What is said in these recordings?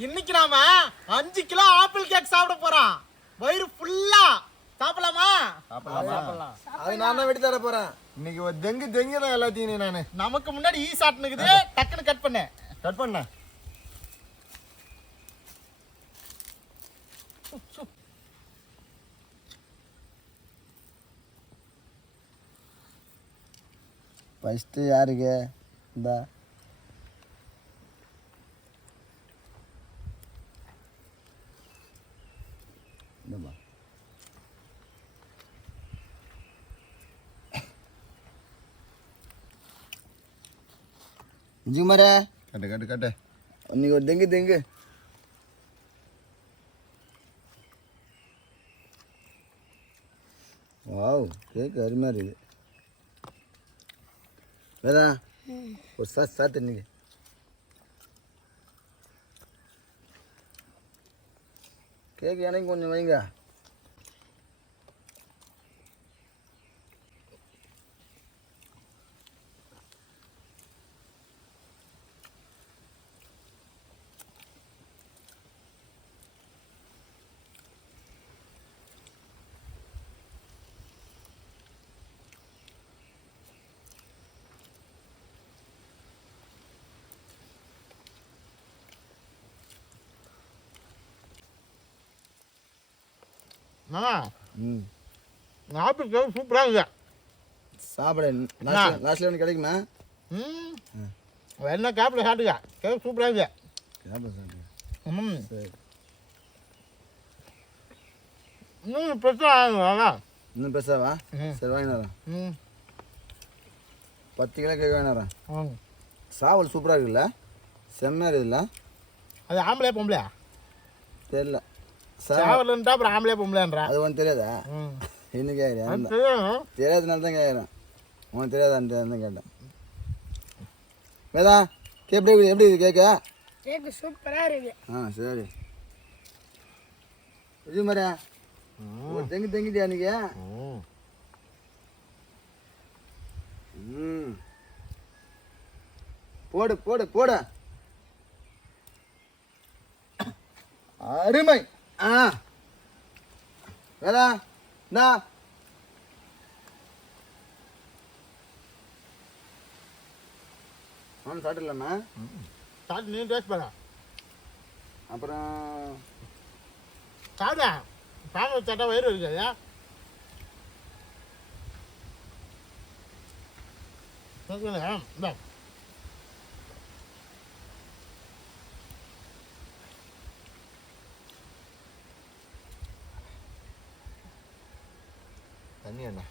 இன்னைக்கு நாம 5 kilo apple cake சாப்பிட போறோம். வயிறு ஃபுல்லா சாப்பிடலாமா? சாப்பிடலாம். அது நான் தான் வெட்டி தர போறேன். இன்னைக்கு ஒரு தெங்கு தான் எல்லாத்தையும் நானு. நமக்கு முன்னாடி ஈ சாப்பிட்டுக்குது. டக்குன்னு கட் பண்ண. ஃபர்ஸ்ட் யாருக்கு? இந்தா இந்தா ஜுமரே கட்டு இன்னைக்கு ஒரு தெங்கு வாவ் கேக் அருமையாக இருக்குது. வேதா ஒரு சாத்து இன்னைக்கு கேக் எனக்கு கொஞ்சம் வைங்க. ஆப்பிள் கேக் சூப்பராக இருக்குது. சாப்பிட லாஸ்ட்ல ஒன்று கிடைக்குமா? என்ன கேப்பில் சாப்பிட்டுக்க. கேக் சூப்பராக இருக்குது. கேப்பில் சாப்பிடுங்க. சரி இன்னும் பெருசாக இன்னும் பெருசாவா? சரி வாங்கினு வரேன். 10 கிலோ கேக் வாங்கினு வரேன். சாவல் சூப்பராக இருக்குல்ல? செம்மையாக இருக்குல்ல? அது ஆம்பளை பொம்பளையா தெரியல. சாவல்ன்றா அப்புறம் ஆம்பளை பொம்பளைன்றா அது உனக்கு தெரியாதா? என்ன கேட்குறேன்? தெரியாதனால தான் கேட்குறேன். உனக்கு தெரியாதான்ட்டு தான் கேட்டேன். வேதா எப்படி இருக்குது கேக்கு சூப்பராக இருக்குது. சரி இது மாதிரியா ஒரு தெங்கிட்டியா நீங்க? போடு அருமை. வேதா இந்தா சாப்பிடலாமா? சாப்பிட்டு நீ டேஸ்ட் பண்ண அப்புறம் சாப்பிட சட்டை வயிறு இருக்காது. தண்ணி அண்ணா.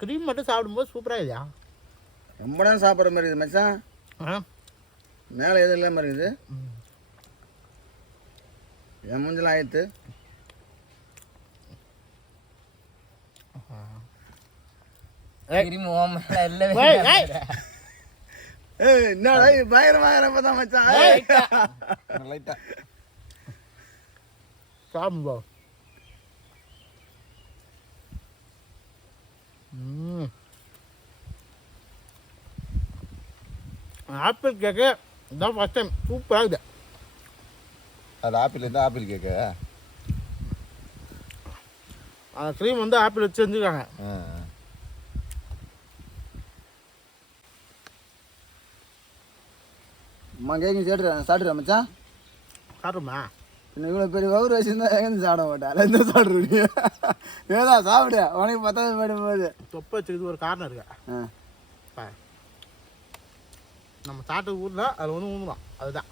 க்ரீம் மட்டும் சாப்பிடும்போது சூப்பராக இல்லையா? ரொம்ப நேரம் சாப்பிட்ற மாதிரி இருக்குது மச்சான். மேலே எதுவும் இல்லாமல் இருக்குது. என் மூஞ்சலாம் ஆயிடுத்து. என்னடா பயங்கரமாக தான் மச்சான். லைட்டா சாப்பிடும்போ ஆப்பிள் கேக்கு இதான் ஃபஸ்ட் டைம் சூப்பராக இருக்குது. அது ஆப்பிள் இருந்தால் ஆப்பிள் கேக்கு. அந்த க்ரீம் வந்து ஆப்பிள் வச்சு செஞ்சுருக்காங்க. அம்மா கேக்கு சாப்பிட்றேன் மச்சான். சாப்பிடுமா? இன்னும் இவ்வளோ பெரிய வவுறு வச்சுருந்தா எங்கேருந்து சாப்பிட மாட்டேன். எந்த சாப்பிட்றீங்க? ஏதா சாப்பிடு. உனக்கு 10வது போது தொப்பை வச்சுக்கிறது ஒரு காரணம் இருக்கு. நம்ம சாப்பிட்டு ஊர்ல அதில் வந்து ஊங்கலாம். அதுதான்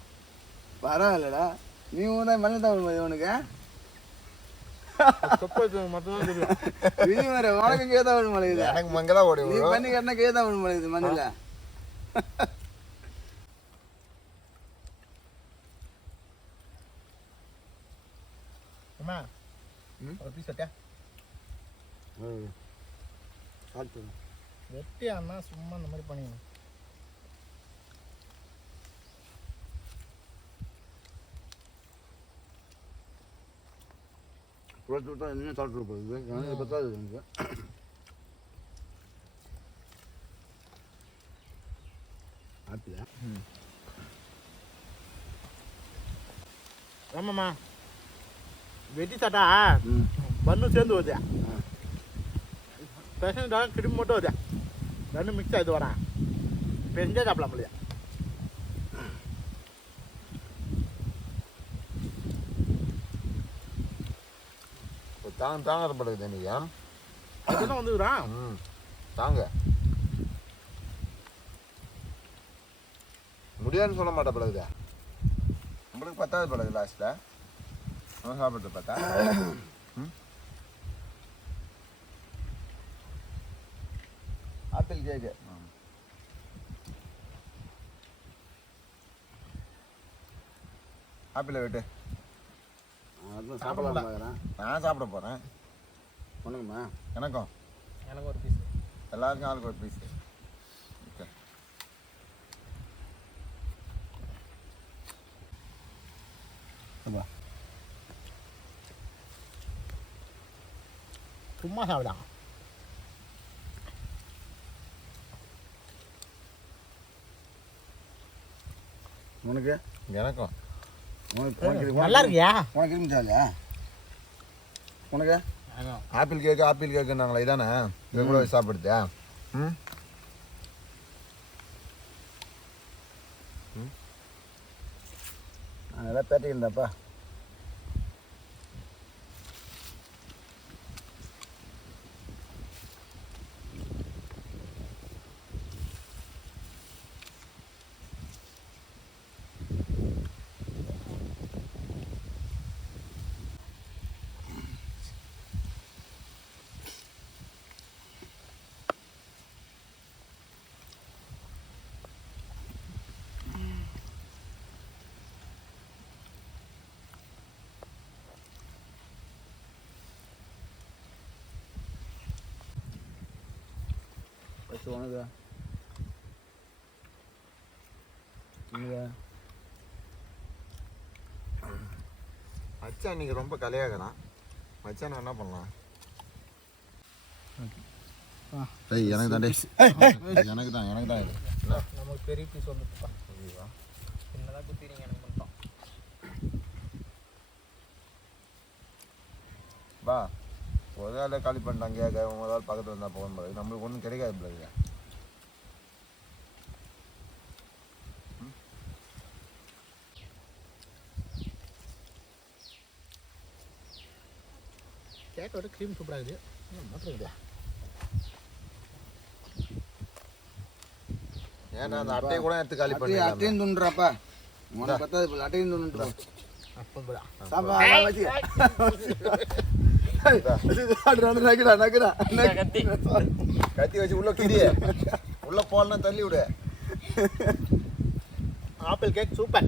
பரவாயில்லடா. நீ ஊனா மண்ணு தான் விடும்போது உனக்கு தொப்பை வச்சு மட்டும்தான் தெரியும். விதி மாதிரி உனக்கு கேதான் விட மாட்டேங்குது. எனக்கு மங்க தான் ஓடி. நீ பண்ணி கட்டினா கேதான் விட மாட்டேங்குது மண்ணில். அம்மா ம்? ஒரு பீஸ் வெட்டியா சாப்பிட்டு வெட்டியாண்ணா சும்மா இந்த மாதிரி பண்ணிக்கணும். குழச்சி விட்டா இன்னும் சாப்பிட்டு போகுது எனக்கு பத்தாது எனக்கு ஆப்பிளா ஆமாம்மா வெட்டி சாட்டா ம் பன்னு சேர்ந்து வருது. பேஷண்டாக கிருமி மட்டும் வருது. ரெண்டும் மிக்ஸ் ஆகிட்டு வரேன். பெஞ்சே சாப்பிடலாம் முடியாது. தாங்க படுது நீங்க அதுதான் வந்துக்கிறான். ம் தாங்க முடியாதுன்னு சொல்ல மாட்டேன் பழகுதா உங்களுக்கு பத்தாவது பழகு லாஸ்ட்டில் அவன் சாப்பிட்டு பார்த்தா ஆப்பிள் கேக்கு ஆப்பிளை விட்டு சாப்பிடலாம். நான் சாப்பிட போகிறேன் ஒன்றுங்கம்மா எனக்கும் எனக்கு ஒரு பீஸ். எல்லாருக்கும் ஆளுக்கு ஒரு பீஸு ஓகே சும்மா சாப்பிடலாம். உனக்கு எனக்கும் நல்லா இருக்கியா? உனக்கு இருந்துச்சாலையா உனக்கு ஆப்பிள் கேக்குன்னாங்களா இதானே இதை கூட வச்சு சாப்பிடுதா ம் அதெல்லாம் பேட்டிக்கிட்டாப்பா உனக்கு மச்சான் இன்னைக்கு ரொம்ப கலையாகிறான் மச்சான் என்ன பண்ணலாம் எனக்கு தான் எனக்கு தான் இது நமக்கு பெரிய பீஸ் வந்துட்டுப்பா. சின்னதாக குத்திறீங்க எனக்கு மட்டும். பா ஒரு ஆள் காலி பண்ணிட்டாங்க ஒரு ஆள் பக்கத்தில் வந்தால் போக முடியாது நம்மளுக்கு ஒன்றும் கிடைக்காது பிள்ளைங்க கேக்கோட க்ரீம் சூப்பராக இருக்குது. மாத்திரம் இருக்குதா? ஏன்னா அந்த அட்டையை கூட எடுத்து காலி பண்ணி அட்டையும் துண்டுறாப்பா உனக்கு பத்தாது போல அட்டையும் துண்டுறா கத்தி வச்சு உள்ள கிடிய உள்ள போலன்னா தள்ளி விடு ஆப்பிள் கேக் சூப்பர்.